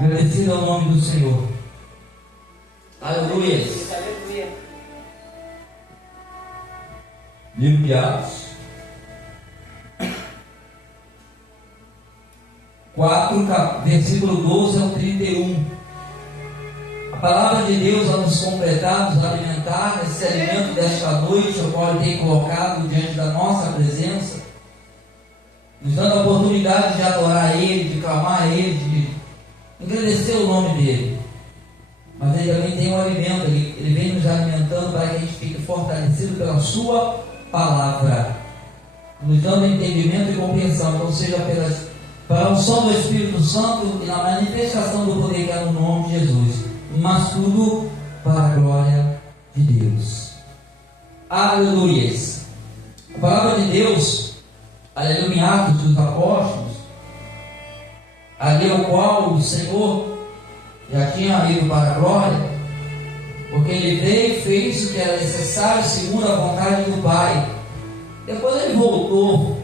Agradecido ao nome do Senhor. Aleluia. Livro de Atos 4, versículo 12 ao 31. A palavra de Deus vai nos completar, nos alimentar nesse alimento desta noite, o qual Ele tem colocado diante da nossa presença, nos dando a oportunidade de adorar Ele, de clamar a Ele, de agradecer o nome dEle. Mas Ele também tem um alimento, Ele vem nos alimentando para que a gente fique fortalecido pela Sua palavra, nos dando entendimento e compreensão, então seja para a unção do Espírito Santo e na manifestação do poder que é no nome de Jesus, mas tudo para a glória de Deus. Aleluia. A palavra de Deus, aleluia, em Atos dos Apóstolos, ali ao qual o Senhor já tinha ido para a glória, porque Ele veio e fez o que era necessário segundo a vontade do Pai. Depois Ele voltou,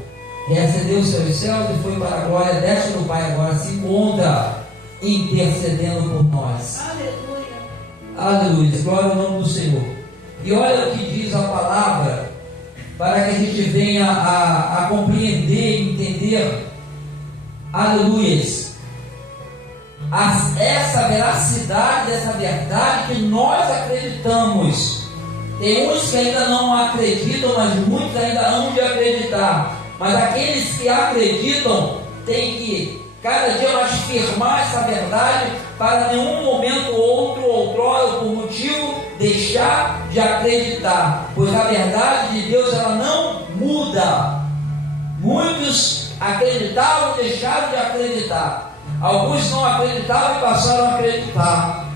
recebeu os seus céus e foi para a glória, desce do Pai, agora se encontra intercedendo por nós. Aleluia. Aleluia, glória ao nome do Senhor. E olha o que diz a palavra, para que a gente venha a compreender e entender, aleluia, essa veracidade dessa verdade que nós acreditamos. Tem uns que ainda não acreditam, mas muitos ainda hão de acreditar. Mas aqueles que acreditam têm que cada dia mais firmar essa verdade, para nenhum momento ou outrora, por motivo, deixar de acreditar, pois a verdade de Deus ela não muda. Muitos acreditavam e deixaram de acreditar. Alguns não acreditavam e passaram a acreditar.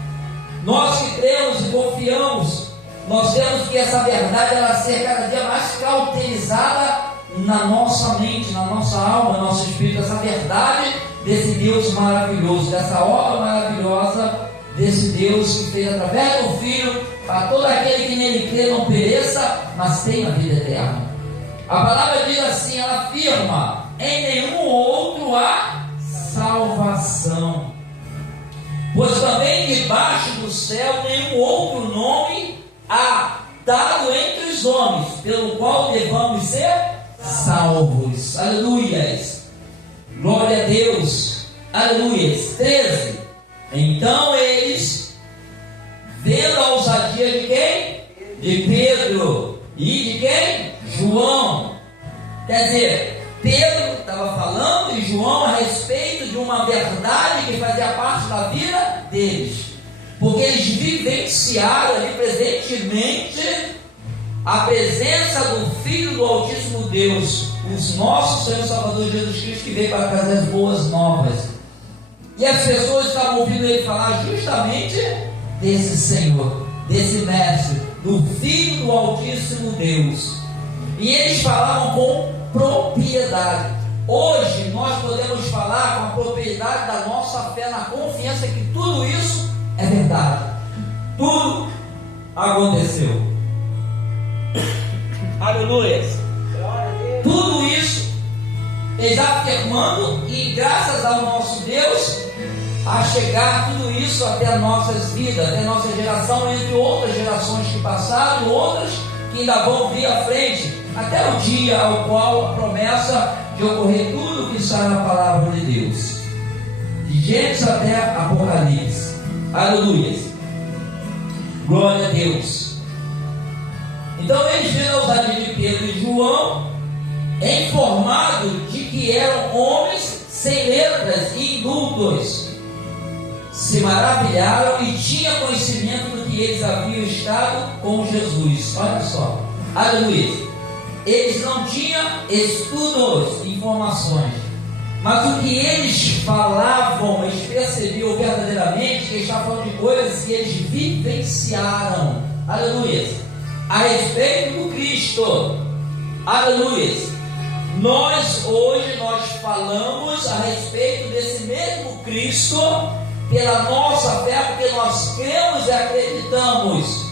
Nós que cremos e confiamos, nós temos que essa verdade ela ser cada dia mais cauterizada na nossa mente, na nossa alma, no nosso espírito, essa verdade desse Deus maravilhoso, dessa obra maravilhosa desse Deus que fez através do Filho, para todo aquele que nele crê não pereça, mas tenha vida eterna. A palavra diz assim, ela afirma: em nenhum outro há salvação, pois também debaixo do céu nenhum outro nome há dado entre os homens, pelo qual devamos ser salvos. Aleluias, glória a Deus. Aleluias. 13. Então eles, vendo a ousadia de quem? De Pedro. E de quem? João. Quer dizer, Pedro estava falando e João a respeito de uma verdade que fazia parte da vida deles, porque eles vivenciaram ali presentemente a presença do Filho do Altíssimo Deus, o nosso Senhor e Salvador Jesus Cristo, que veio para trazer as boas novas. E as pessoas estavam ouvindo ele falar justamente desse Senhor, desse Mestre, do Filho do Altíssimo Deus. E eles falavam com propriedade. Hoje nós podemos falar com a propriedade da nossa fé, na confiança que tudo isso é verdade. Tudo aconteceu. Aleluia. Tudo isso está afirmando, e graças ao nosso Deus, a chegar tudo isso até as nossas vidas, até a nossa geração, entre outras gerações que passaram, outras que ainda vão vir à frente, até o dia ao qual a promessa de ocorrer tudo o que está na palavra de Deus, de Gênesis até Apocalipse. Aleluia, glória a Deus. Então eles viram a ousadia de Pedro e João, informado de que eram homens sem letras e indultos, se maravilharam e tinham conhecimento do que eles haviam estado com Jesus. Olha só, aleluia. Eles não tinham estudos, informações, mas o que eles falavam, eles percebiam verdadeiramente que eles estavam falando de coisas que eles vivenciaram. Aleluia. A respeito do Cristo. Aleluia. Nós hoje falamos a respeito desse mesmo Cristo pela nossa fé, porque nós cremos e acreditamos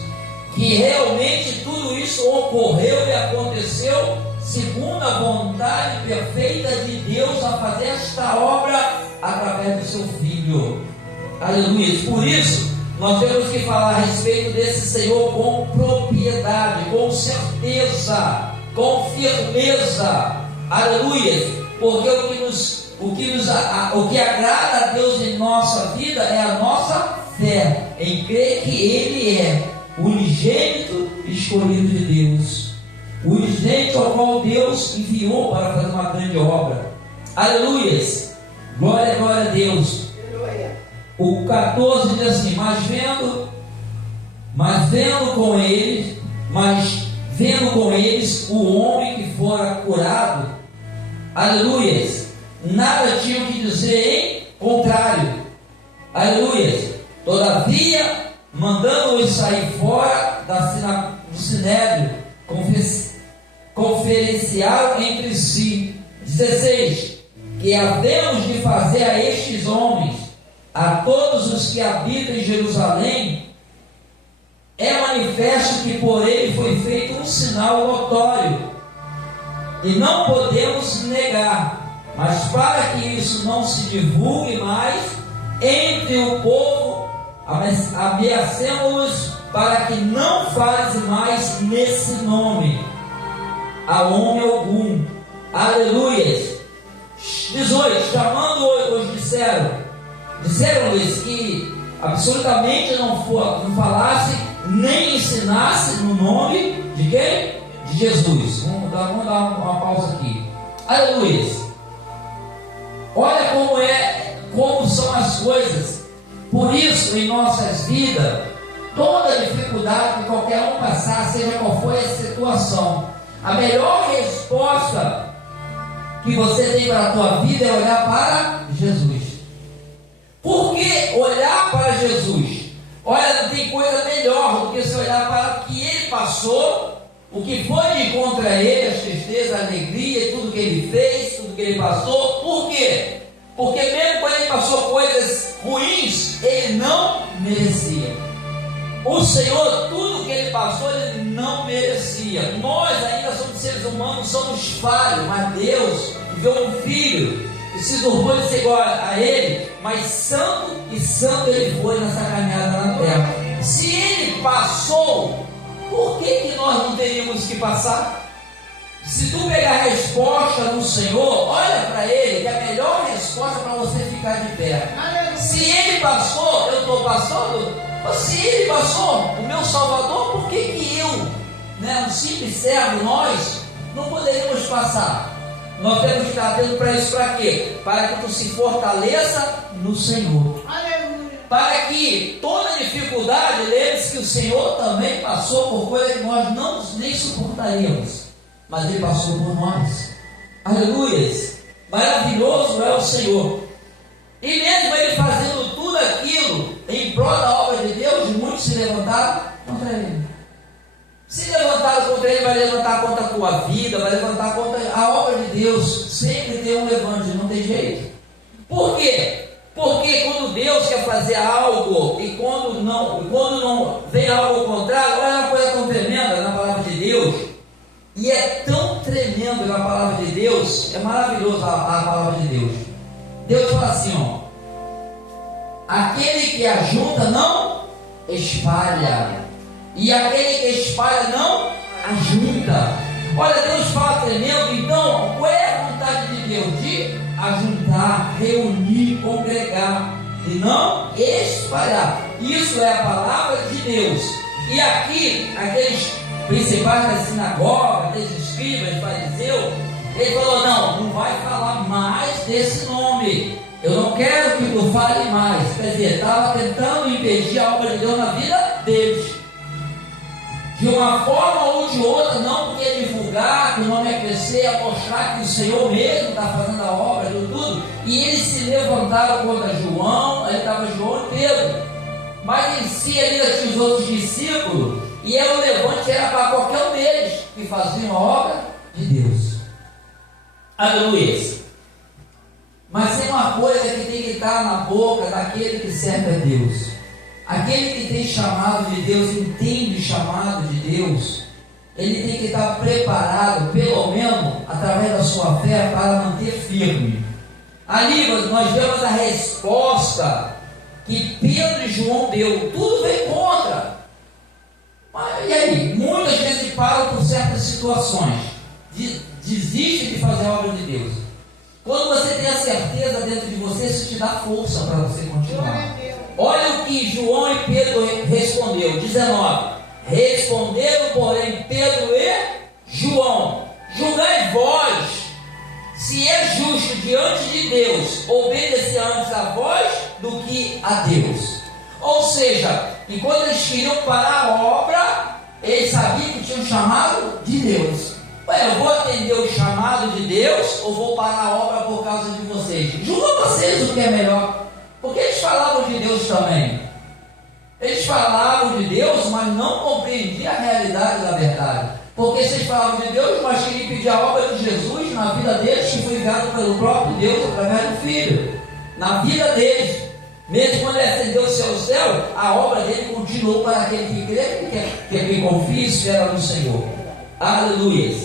que realmente tudo isso ocorreu e aconteceu segundo a vontade perfeita de Deus a fazer esta obra através do seu Filho. Aleluia. Por isso, nós temos que falar a respeito desse Senhor com propriedade, com certeza, com firmeza. Aleluia. Porque o que agrada a Deus em nossa vida é a nossa fé em crer que Ele é o unigênito escolhido de Deus, o unigênito ao qual Deus enviou para fazer uma grande obra. Aleluia. Glória, glória a Deus. O 14 diz assim: mas vendo com eles o homem que fora curado, aleluia, nada tinham que dizer em contrário, aleluia. Todavia, mandando-os sair fora do sinédrio, conferenciaram entre si. 16. Que havemos de fazer a estes homens, a todos os que habitam em Jerusalém, é manifesto que por ele foi feito um sinal notório, e não podemos negar, mas para que isso não se divulgue mais entre o povo, ameacemos-los para que não fale mais nesse nome a homem algum. Aleluia. 18. Chamando-os disseram-lhes que absolutamente não falasse nem ensinasse no nome de quem? De Jesus. Vamos dar uma pausa aqui. Aleluia. Olha como são as coisas. Por isso, em nossas vidas, toda dificuldade que qualquer um passar, seja qual for a situação, a melhor resposta que você tem para a tua vida é olhar para Jesus. Por que olhar para Jesus? Olha, não tem coisa melhor do que você olhar para o que Ele passou, o que foi de contra Ele, as tristezas, a alegria, tudo que Ele fez, tudo que Ele passou. Por quê? Porque mesmo quando Ele passou coisas ruins, Ele não merecia. O Senhor, tudo que Ele passou, Ele não merecia. Nós ainda somos seres humanos, somos falhos, mas Deus enviou um Filho que se turbou de ser igual a Ele, mas santo e santo Ele foi nessa caminhada na terra. Se Ele passou, por que nós não teríamos que passar? Se tu pegar a resposta no Senhor, olha para Ele, que é a melhor resposta para você ficar de pé. Se Ele passou, eu estou passando. Se Ele passou, o meu Salvador, por que eu, um simples servo, nós não poderíamos passar? Nós temos que estar atento para isso, para quê? Para que tu se fortaleça no Senhor. Aleluia. Para que toda dificuldade, lembre-se que o Senhor também passou por coisas que nós nem suportaríamos, mas Ele passou por nós. Aleluia. Maravilhoso é o Senhor. E mesmo Ele fazendo tudo aquilo em prol da obra de Deus, muitos se levantaram contra Ele. Se levantaram contra Ele, vai levantar contra a tua vida, vai levantar contra a obra de Deus. Sempre tem um levante, não tem jeito. Por quê? Porque quando Deus quer fazer algo e quando não vem algo contrário, olha uma coisa tão tremenda na palavra de Deus. E é tão tremendo na palavra de Deus, é maravilhoso a palavra de Deus. Deus fala assim, aquele que ajunta não espalha, e aquele que espalha não ajunta. Olha, Deus fala tremendo. Então, qual é a vontade de Deus? De ajuntar, reunir, congregar, e não espalhar. Isso é a palavra de Deus. E aqui, aqueles principais da sinagoga, aqueles escribas, fariseus, ele falou, não vai falar mais desse nome. Eu não quero que tu fale mais. Quer dizer, estava tentando impedir a obra de Deus na vida deles. De uma forma ou de outra, não porque divulgar, que o nome é crescer, a mostrar que o Senhor mesmo está fazendo a obra, tudo. E eles se levantaram contra João, aí estava João e Pedro. Mas em si ainda tinha os outros discípulos, e o levante era para qualquer um deles que faziam a obra de Deus. Aleluia. Mas tem uma coisa que tem que estar na boca daquele que serve a Deus. Aquele que tem chamado de Deus, entende o chamado de Deus, ele tem que estar preparado, pelo menos através da sua fé, para manter firme. Ali nós vemos a resposta que Pedro e João deu, tudo veio contra. E aí, muitas vezes param por certas situações, desistem de fazer a obra de Deus. Quando você tem a certeza dentro de você, isso te dá força para você continuar. Olha o que João e Pedro respondeu, 19. Responderam, porém, Pedro e João: julgai vós se é justo diante de Deus obedecer antes a vós do que a Deus. Ou seja, enquanto eles queriam parar a obra, eles sabiam que tinham um chamado de Deus. Eu vou atender o chamado de Deus ou vou parar a obra por causa de vocês? Julgam vocês o que é melhor. Porque eles falavam de Deus também. Eles falavam de Deus, mas não compreendiam a realidade da verdade. Porque vocês falavam de Deus, mas queriam pedir a obra de Jesus na vida deles, que foi enviado pelo próprio Deus através do Filho. Na vida deles. Mesmo quando ele ascendeu-se ao céu, a obra dele continuou para aquele que crê, que quem confia e espera no Senhor. Aleluia.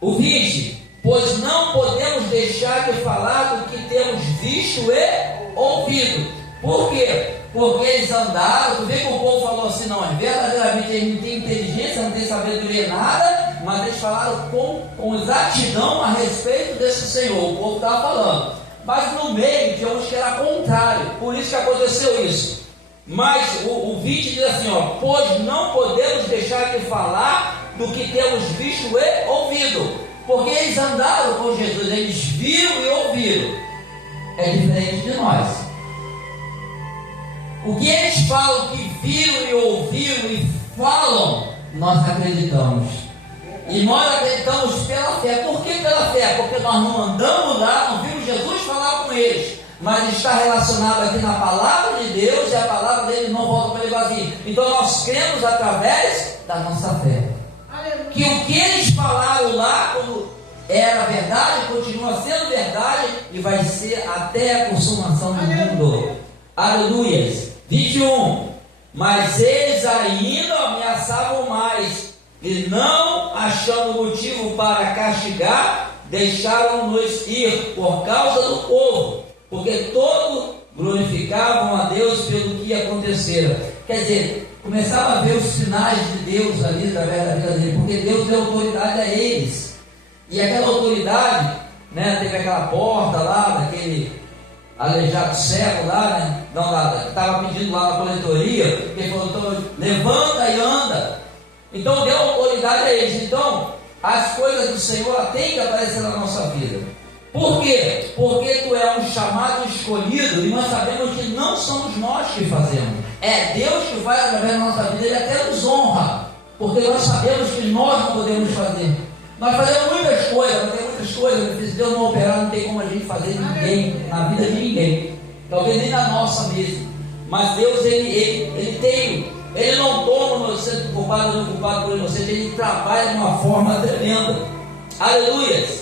O 20. Pois não podemos deixar de falar do que temos visto e ouvido. Por quê? Porque eles andaram, tu vê que o povo falou assim, não, verdadeiramente eles não têm inteligência, não têm sabedoria, nada, mas eles falaram com exatidão a respeito desse Senhor, o povo estava falando. Mas no meio tinha uns que era contrário, por isso que aconteceu isso. Mas o 20 diz assim, pois não podemos deixar de falar do que temos visto e ouvido. Porque eles andaram com Jesus, eles viram e ouviram. É diferente de nós. O que eles falam que viram e ouviram e falam, nós acreditamos. E nós acreditamos pela fé. Por que pela fé? Porque nós não andamos lá, não vimos Jesus falar com eles, mas está relacionado aqui na palavra de Deus, e a palavra dele não volta para ele vazio. Então nós cremos através da nossa fé. Que o que eles falaram lá, quando era verdade, continua sendo verdade, e vai ser até a consumação do mundo. Aleluias. 21. Mas eles ainda ameaçavam mais, e não achando motivo para castigar, deixaram-nos ir por causa do povo, porque todos glorificavam a Deus pelo que acontecera. Quer dizer, começava a ver os sinais de Deus ali através da vida dele, porque Deus deu autoridade a eles. E aquela autoridade, teve aquela porta lá, daquele aleijado cego lá, que estava pedindo lá na coletoria, que ele falou, então, levanta e anda. Então deu autoridade a eles. Então, as coisas do Senhor têm que aparecer na nossa vida. Por quê? Porque tu é um chamado escolhido, e nós sabemos que não somos nós que fazemos. É Deus que vai através da nossa vida, Ele até nos honra, porque nós sabemos que nós não podemos fazer. Nós fazemos muitas coisas, mas tem muitas coisas que se Deus não operar, não tem como a gente fazer ninguém, na vida de ninguém. Talvez nem na nossa mesmo. Mas Deus, Ele não toma o inocente culpado ou não culpado por inocente, Ele trabalha de uma forma tremenda. Aleluias!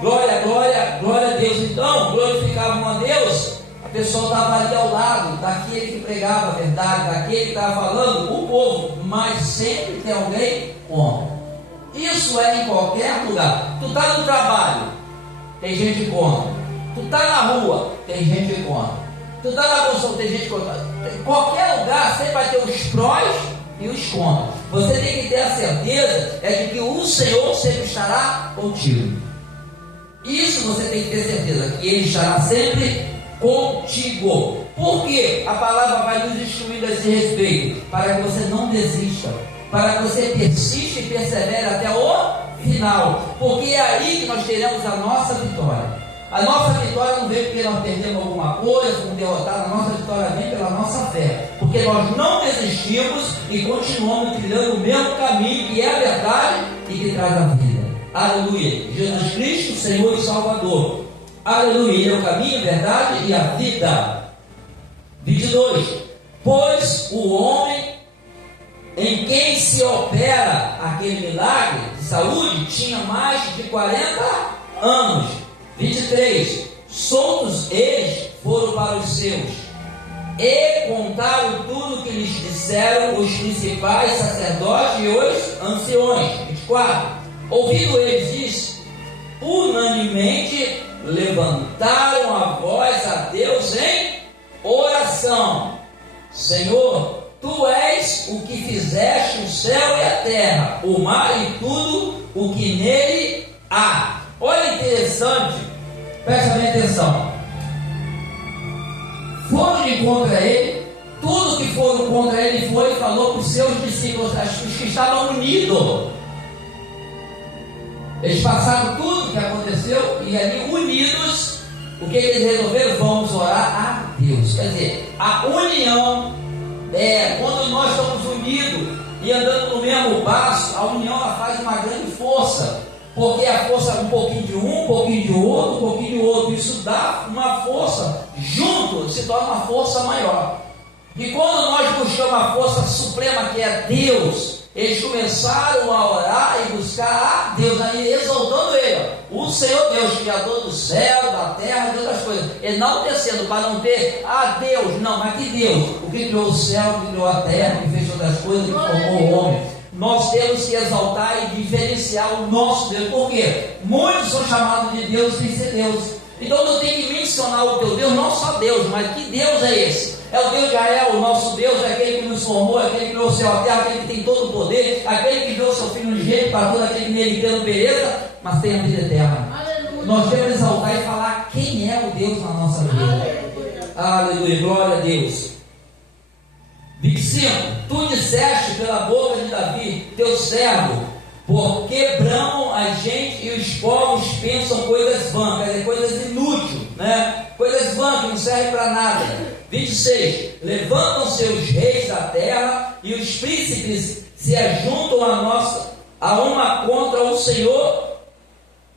Glória, glória, glória a Deus. Então, glorificavam a Deus. A pessoa estava ali ao lado daquele que pregava a verdade, daquele que estava falando, o povo, mas sempre tem alguém contra. Isso é em qualquer lugar. Tu está no trabalho, tem gente contra. Tu está na rua, tem gente contra. Tu está na construção, tem gente contra. Em qualquer lugar sempre vai ter os prós e os contras. Você tem que ter a certeza de que o Senhor sempre estará contigo. Isso você tem que ter certeza, que Ele estará sempre contigo. Porque a palavra vai nos instruindo a esse respeito, para que você não desista, para que você persista e persevere até o final, porque é aí que nós teremos a nossa vitória. A nossa vitória não vem porque nós perdemos alguma coisa, fomos derrotados. A nossa vitória vem pela nossa fé, porque nós não desistimos e continuamos trilhando o mesmo caminho, que é a verdade e que traz a vida. Aleluia. Jesus Cristo, Senhor e Salvador. Aleluia. Ele é o caminho, a verdade e a vida. 22. Pois o homem em quem se opera aquele milagre de saúde tinha mais de 40 anos. 23. Soltos eles foram para os seus e contaram tudo o que lhes disseram os principais sacerdotes e os anciões. 24. Ouvindo eles isso, unanimemente levantaram a voz a Deus em oração. oração: Senhor, Tu és o que fizeste o céu e a terra, o mar e tudo o que nele há. Olha, interessante, presta bem atenção. Foram de contra ele, tudo que foram contra ele foi e falou para os seus discípulos, os que estavam unidos. Eles passaram tudo o que aconteceu e ali unidos, o que eles resolveram? Vamos orar a Deus. Quer dizer, a união quando nós estamos unidos e andando no mesmo passo, a união ela faz uma grande força, porque a força é um pouquinho de um pouquinho de outro, um pouquinho de outro, isso dá uma força, junto se torna uma força maior. E quando nós buscamos a força suprema que é Deus, eles começaram a orar e buscar a Deus, aí exaltando Ele, o Senhor Deus, Criador do céu, da terra, de outras coisas, enaltecendo para não ter Deus, não, mas que Deus, o que criou o céu, o que criou a terra, que fez outras coisas, que formou o homem. Nós temos que exaltar e diferenciar o nosso Deus, porque muitos são chamados de Deus sem ser Deus. Então tu tem que mencionar o teu Deus, não só Deus, mas que Deus é esse? É o Deus de Israel, o nosso Deus, é aquele que nos formou, é aquele que criou o céu e a terra, aquele que tem todo o poder, aquele que deu o seu Filho unigênito para todo aquele que nele crê, não pereça, mas tem a vida eterna. Aleluia. Nós temos que exaltar e falar quem é o Deus na nossa vida. Aleluia, glória a Deus. 25. Tu disseste pela boca de Davi, teu servo, porque bramam a gente e os povos pensam coisas vãs, quer dizer, coisas inúteis, né? Coisas vãs que não servem para nada. 26. Levantam-se os reis da terra e os príncipes se ajuntam a uma contra o Senhor,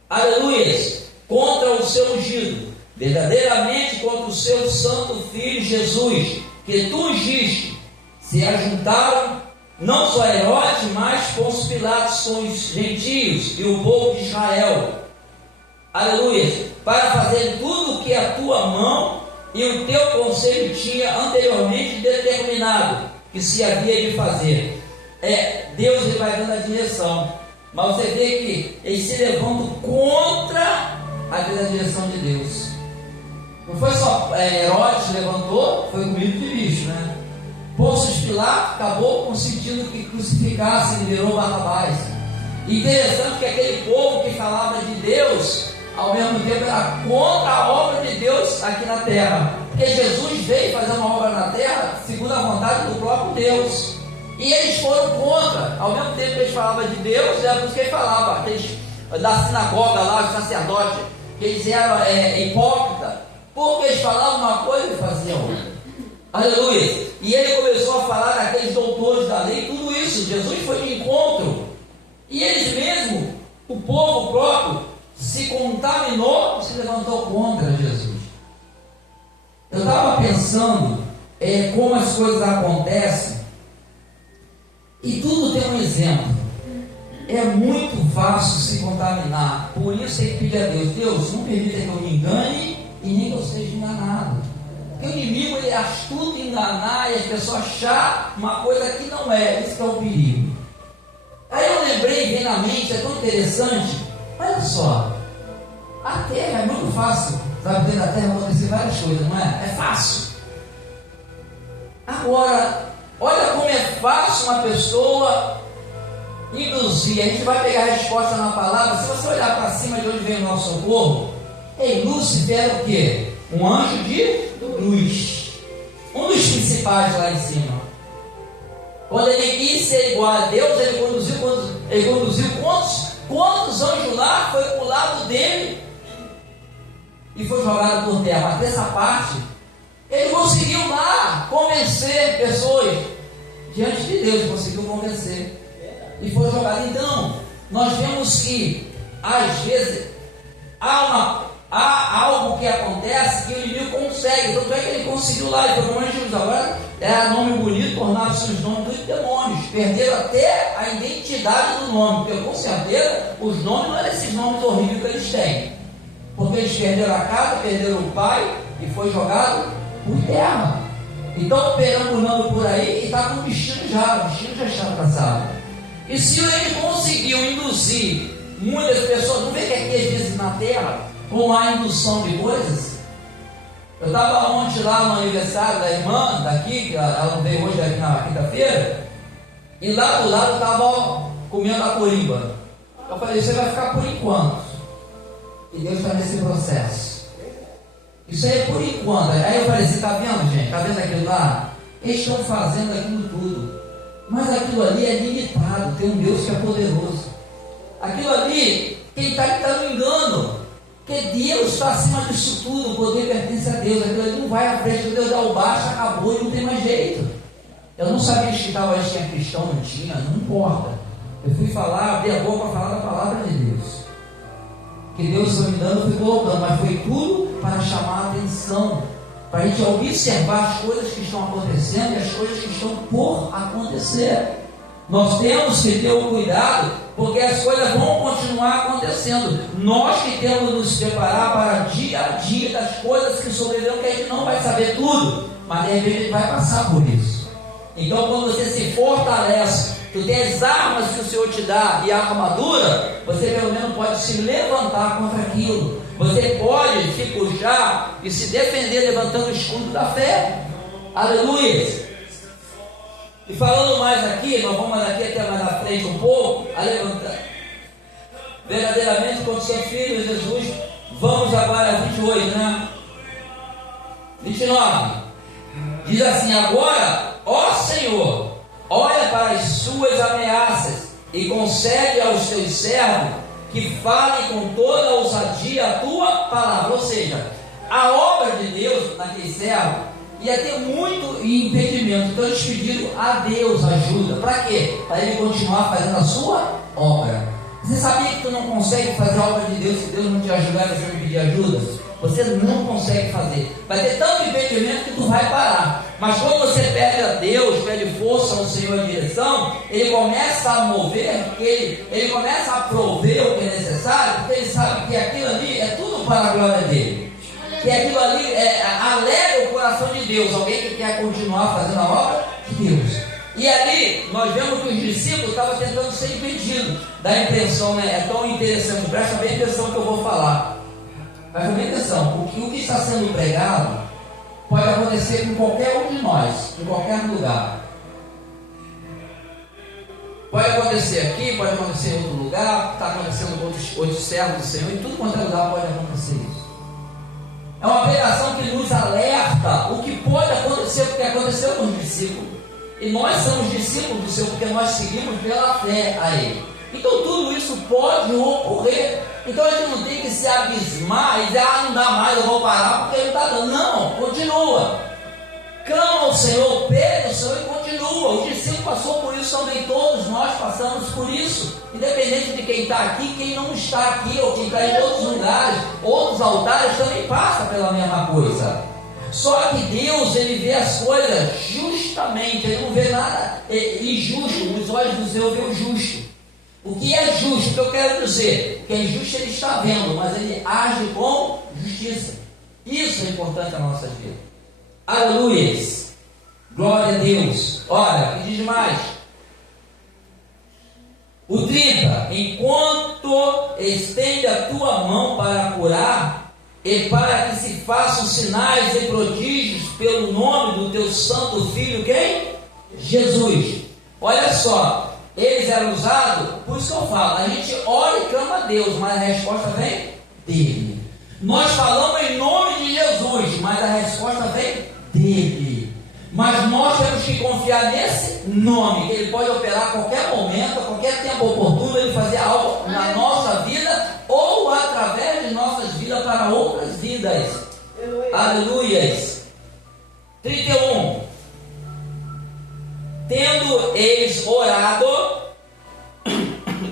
aleluia, contra o seu ungido, verdadeiramente contra o seu santo filho Jesus, que tu ungiste. Se ajuntaram não só Herodes, mas Pôncio Pilatos com os gentios e o povo de Israel, aleluia, para fazer tudo o que a tua mão e o teu conselho tinha anteriormente determinado que se havia de fazer. Deus ele vai dando a direção, mas você vê que eles se levantam contra a direção de Deus. Não foi só Herodes levantou, foi comido de bicho, né? Pôncio Pilatos acabou consentindo que crucificasse e liberou Barrabás. Interessante que aquele povo que falava de Deus, ao mesmo tempo era contra a obra de Deus aqui na terra, porque Jesus veio fazer uma obra na terra segundo a vontade do próprio Deus, e eles foram contra. Ao mesmo tempo que eles falavam de Deus, era por isso que ele falava, aqueles da sinagoga lá, os sacerdotes, que eles eram hipócritas, porque eles falavam uma coisa e faziam outra. Aleluia. E ele começou a falar daqueles doutores da lei, tudo isso, Jesus foi de encontro, e eles mesmo, o povo próprio, se contaminou e se levantou contra Jesus. Eu estava pensando como as coisas acontecem, e tudo tem um exemplo. É muito fácil se contaminar, por isso tem que pedir a Deus: Deus, não permita que eu me engane e nem que eu seja enganado. Porque o inimigo ele é astuto em enganar e as pessoas achar uma coisa que não é. Isso que é o perigo. Aí eu lembrei, vem na mente, é tão interessante. Olha só, a terra é muito fácil, sabe? Dentro da terra acontecer várias coisas, não é? É fácil. Agora, olha como é fácil uma pessoa induzir. A gente vai pegar a resposta na palavra. Se você olhar para cima de onde vem o nosso socorro, Lúcifer era o quê? Um anjo de luz, um dos principais lá em cima. Quando ele quis ser igual a Deus, ele conduziu quantos anjos lá foi para o lado dele e foi jogado por terra. Mas dessa parte, ele conseguiu lá convencer pessoas diante de Deus, conseguiu convencer e foi jogado. Então, nós vemos que às vezes há algo que acontece que o inimigo consegue. Tanto é que ele conseguiu lá, e foi como Jesus agora, era nome bonito, tornaram-se os nomes dos demônios, perderam até a identidade do nome, porque com certeza os nomes não eram esses nomes horríveis que eles têm, porque eles perderam a casa, perderam o pai e foi jogado por terra. Então perambulando por aí e está com o destino já está traçado. E se ele conseguiu induzir muitas pessoas, não vê que aqui às vezes na terra, com a indução de coisas, Eu estava ontem lá no aniversário da irmã daqui, que ela não veio hoje aqui na quinta-feira, e lá do lado estava comendo a corimba. Eu falei, você vai ficar por enquanto. E Deus está nesse processo. Isso aí é por enquanto. Aí eu falei assim, está vendo, gente? Está vendo aquilo lá? Eles estão fazendo aquilo tudo. Mas aquilo ali é limitado. Tem um Deus que é poderoso. Aquilo ali, quem está no engano. Porque Deus está acima disso tudo. O poder pertence a Deus. Aquilo ali não vai à frente. Deus dá o baixo, acabou e não tem mais jeito. Eu não sabia que estava tinha cristão, não tinha, não importa. Eu fui falar, abri a boca para falar da palavra de Deus. Que Deus foi me dando, eu fui colocando, mas foi tudo para chamar a atenção, para a gente observar as coisas que estão acontecendo e as coisas que estão por acontecer. Nós temos que ter o cuidado, porque as coisas vão continuar acontecendo. Nós que temos que nos preparar para dia a dia das coisas que sobrevirão, que a gente não vai saber tudo, mas de repente a gente vai passar por isso. Então, quando você se fortalece, tu tem as armas que o Senhor te dá e a armadura, você pelo menos pode se levantar contra aquilo. Você pode se puxar e se defender levantando o escudo da fé. Aleluia! E falando mais aqui, nós vamos aqui até mais na frente um pouco, a levantar. Verdadeiramente, quando seu filho Jesus, vamos agora a 28, né? 29. Diz assim, agora, ó Senhor, olha para as suas ameaças e concede aos teus servos que falem com toda ousadia a tua palavra. Ou seja, a obra de Deus naquele servo ia ter muito impedimento. Então eles pediram a Deus ajuda. Para quê? Para ele continuar fazendo a sua obra. Você sabia que tu não consegue fazer a obra de Deus se Deus não te ajudar e você me pedir ajuda? Você não consegue fazer. Vai ter tanto impedimento que tu vai parar. Mas quando você pede a Deus, pede força ao Senhor em direção, Ele começa a mover, ele começa a prover o que é necessário, porque Ele sabe que aquilo ali é tudo para a glória dEle. Que aquilo ali alegra o coração de Deus. Alguém que quer continuar fazendo a obra de Deus. E ali, nós vemos que os discípulos estavam tentando ser impedidos da intenção, né? É tão interessante, presta bem atenção que eu vou falar. Presta bem atenção, o que está sendo pregado pode acontecer com qualquer um de nós, em qualquer lugar. Pode acontecer aqui, pode acontecer em outro lugar, está acontecendo com outros servos do Senhor, em tudo quanto é lugar pode acontecer isso. É uma pregação que nos alerta o que pode acontecer, porque aconteceu com os discípulos. E nós somos discípulos do Senhor, porque nós seguimos pela fé a Ele. Então tudo isso pode ocorrer. Então a gente não tem que se abismar e dizer, não dá mais, eu vou parar porque Ele está dando. Não, continua. Clama ao Senhor, pede ao Senhor e continua. O discípulo passou por isso também, todos nós passamos por isso. Independente de quem está aqui, quem não está aqui, ou quem está em outros lugares, outros altares também passa pela mesma coisa. Só que Deus, Ele vê as coisas justamente, Ele não vê nada injusto. Nos olhos do Senhor vê o justo. O que é justo? O que eu quero dizer? O que é justo Ele está vendo, mas Ele age com justiça. Isso é importante na nossa vida. Aleluia! Glória a Deus. Olha, e diz mais. O 30. Enquanto estende a tua mão para curar, e para que se façam sinais e prodígios pelo nome do teu santo filho, quem? Jesus. Olha só, eles eram usados, por isso que eu falo, a gente ora e clama a Deus, mas a resposta vem dele. Nós falamos em nome de Jesus, mas a resposta vem dele. Mas nós temos que confiar nesse nome, que Ele pode operar a qualquer momento, a qualquer tempo oportuno, Ele fazer algo na nossa vida, ou através de nossas vidas para outras vidas. Aleluias. 31. Tendo eles orado,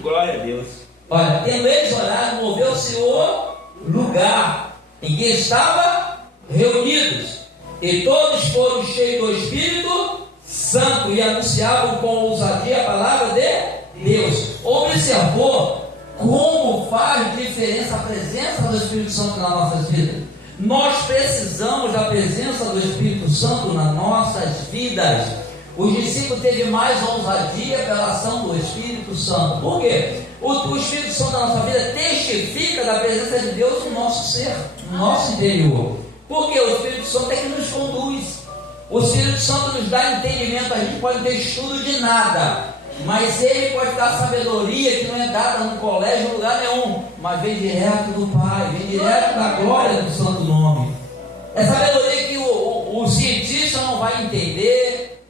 glória a Deus. Olha, tendo eles orado, moveu-se o lugar em que estavam reunidos, e todos foram cheios do Espírito Santo e anunciavam com ousadia a palavra de Deus. Observou como faz diferença a presença do Espírito Santo nas nossas vidas? Nós precisamos da presença do Espírito Santo nas nossas vidas. Os discípulos teve mais ousadia pela ação do Espírito Santo. Por quê? O Espírito Santo na nossa vida testifica da presença de Deus no nosso ser, no nosso interior. Porque o Espírito Santo é que nos conduz. O Espírito Santo nos dá entendimento. A gente pode ter estudo de nada, mas Ele pode dar sabedoria que não é dada no colégio, em lugar nenhum, mas vem direto do Pai, vem direto da glória do santo nome. É sabedoria que o cientista não vai entender,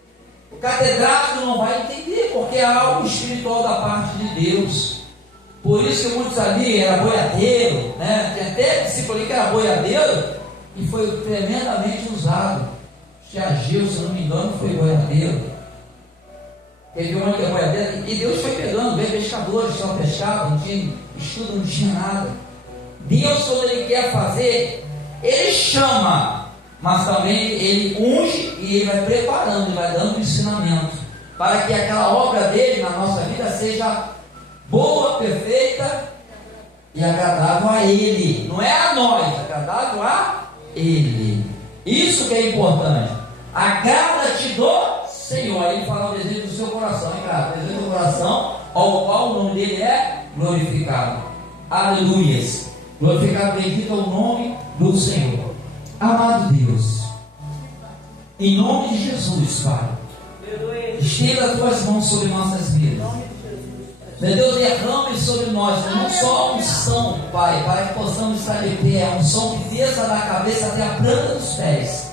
o catedrático não vai entender, porque é algo espiritual da parte de Deus. Por isso que muitos ali era boiadeiro, né? Tinha até discípulo ali que era boiadeiro e foi tremendamente usado. Ageu, se não me engano, foi boiadeiro. Teve uma que é boiadeiro, e Deus foi pegando, veio pescadores, só pescavam, não tinha estudo, não tinha nada. Deus, quando Ele quer fazer, Ele chama, mas também Ele unge e Ele vai preparando, Ele vai dando ensinamento, para que aquela obra dele na nossa vida seja boa, perfeita e agradável a Ele. Não é a nós, agradável a Ele. Isso que é importante. Agrada-te do Senhor. Aí Ele fala o desejo do seu coração, hein, cara? O desejo do coração, ao qual o nome dele é glorificado. Aleluias. Glorificado, bendito é o nome do Senhor. Amado Deus, em nome de Jesus, Pai, estenda as tuas mãos sobre nossas vidas. Meu Deus, derrame sobre nós não só a unção, Pai, para que possamos estar de pé, a unção que desça da cabeça até a planta dos pés,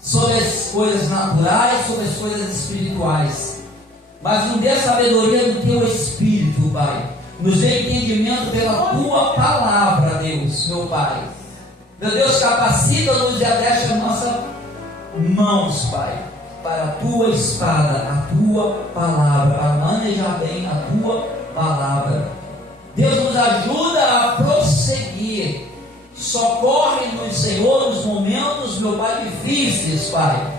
sobre as coisas naturais, sobre as coisas espirituais, mas nos dê sabedoria do Teu Espírito, Pai, nos dê entendimento pela Tua palavra, Deus, meu Pai. Meu Deus, capacita-nos e adestra as nossas mãos, Pai, para a Tua espada, a Tua palavra, para manejar bem a Tua palavra. Deus, nos ajuda a prosseguir. Socorre-nos, Senhor, nos momentos, meu Pai, difíceis, Pai,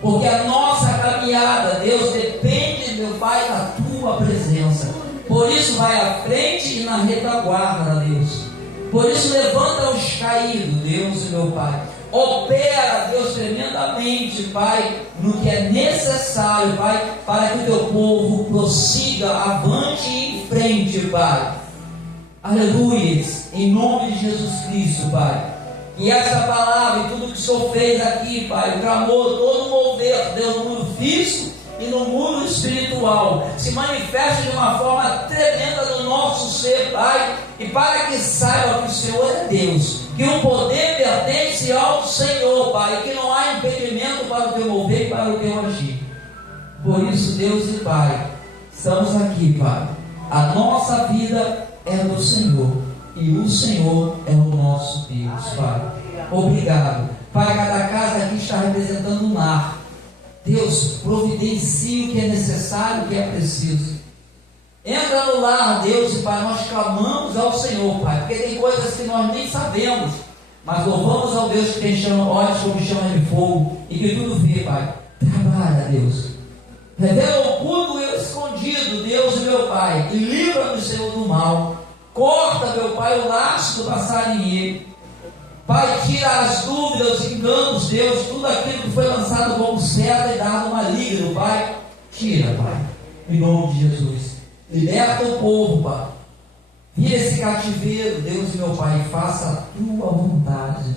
porque a nossa caminhada, Deus, depende, meu Pai, da Tua presença. Por isso vai à frente e na retaguarda, Deus. Por isso levanta os caídos, Deus, meu Pai. Opera, Deus, tremendamente, Pai, no que é necessário, Pai, para que o Teu povo prossiga, avante e em frente, Pai. Aleluia, em nome de Jesus Cristo, Pai. E essa palavra e tudo que o Senhor fez aqui, Pai, o clamor, todo o mover, Deus, no mundo físico e no mundo espiritual, se manifesta de uma forma tremenda no nosso ser, Pai, e para que saiba que o Senhor é Deus, que o poder pertence ao Senhor, Pai, que não há impedimento para o Teu mover e para o Teu agir. Por isso, Deus e Pai, estamos aqui, Pai. A nossa vida é do Senhor e o Senhor é o nosso Deus, Pai. Obrigado. Pai, cada casa aqui está representando um lar. Deus, providencie o que é necessário, o que é preciso. Entra no lar, Deus, e Pai, nós clamamos ao Senhor, Pai, porque tem coisas que nós nem sabemos, mas louvamos ao Deus que tem olhos como chama de fogo e que tudo vê, Pai. Trabalha, Deus. Revela o oculto e o escondido, Deus, meu Pai, e livra-nos, Senhor, do mal. Corta, meu Pai, o laço do passarinheiro. Pai, tira as dúvidas, os enganos, Deus, tudo aquilo que foi lançado como seta e dado maligno, Pai. Tira, Pai, em nome de Jesus. Liberta o povo, Pai. Vira esse cativeiro, Deus, meu Pai, faça a Tua vontade.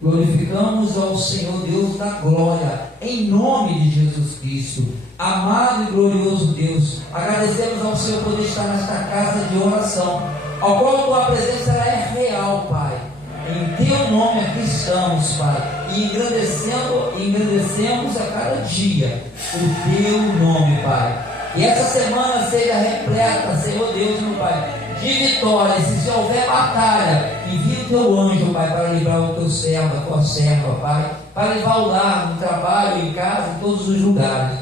Glorificamos ao Senhor, Deus da glória, em nome de Jesus Cristo. Amado e glorioso Deus, agradecemos ao Senhor por estar nesta casa de oração, ao qual Tua presença é real, Pai. Em Teu nome aqui estamos, Pai, e engrandecemos a cada dia o Teu nome, Pai. E essa semana seja repleta, Senhor Deus, meu Pai, de vitória. Se houver batalha, envia o Teu anjo, Pai, para livrar o Teu servo, a Tua serva, Pai, para levar o lar, no trabalho, em casa, em todos os lugares.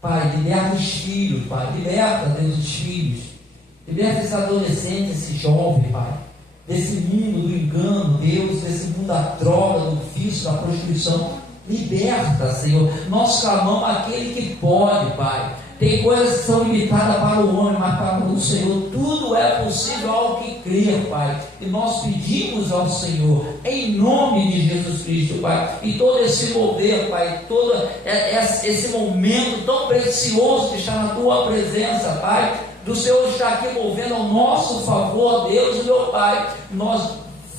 Pai, liberta os filhos, Pai, liberta, Deus, os filhos. Liberta esse adolescente, esse jovem, Pai, desse mundo do engano, Deus, desse mundo da droga, do vício, da prostituição. Liberta, Senhor. Nós clamamos aquele que pode, Pai. Tem coisas que são limitadas para o homem, mas para o Senhor tudo é possível ao que crer, Pai. E nós pedimos ao Senhor, em nome de Jesus Cristo, Pai, e todo esse mover, Pai, todo esse momento tão precioso que está na Tua presença, Pai, do Senhor estar aqui movendo ao nosso favor, Deus, meu Pai, nós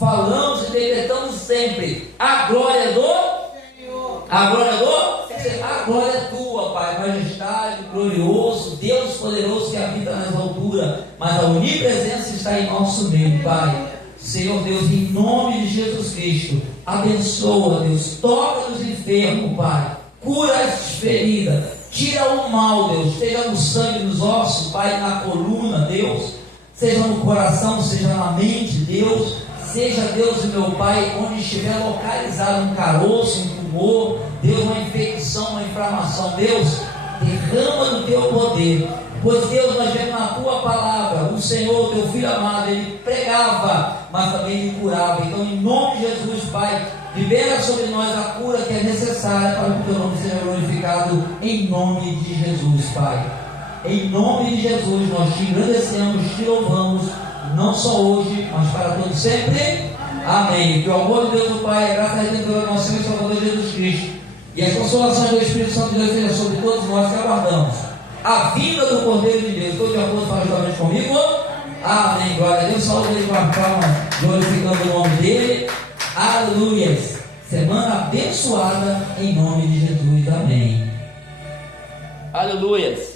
falamos e decretamos sempre: a glória do Senhor. A glória do Senhor. A glória é tua, Pai, majestade, glorioso, Deus poderoso que habita nas alturas, mas a onipresença está em nosso meio, Pai. Senhor Deus, em nome de Jesus Cristo, abençoa, Deus, toca nos enfermos, Pai, cura as feridas, tira o mal, Deus, seja no sangue, nos ossos, Pai, na coluna, Deus, seja no coração, seja na mente, Deus, seja, Deus, meu Pai, onde estiver localizado um caroço, um tumor, Deus, uma infecção, uma inflamação, Deus, derrama do teu poder, pois, Deus, nós vemos na tua palavra, o Senhor, teu filho amado, ele pregava, mas também ele curava. Então, em nome de Jesus, Pai, libera sobre nós a cura que é necessária para que o teu nome seja glorificado, em nome de Jesus, Pai. Em nome de Jesus, nós te agradecemos, te louvamos, não só hoje, mas para todos sempre. Amém. Que o amor de Deus, o Pai, a graça de Deus, nosso Senhor e Salvador Jesus Cristo, e as consolações do Espírito Santo de Deus seja sobre todos nós que aguardamos a vinda do Cordeiro de Deus. Estou de acordo para juntamente comigo? Amém. Glória a Deus. Saúde ele com a palma, glorificando o nome dele. Aleluias. Semana abençoada em nome de Jesus. Amém. Aleluias.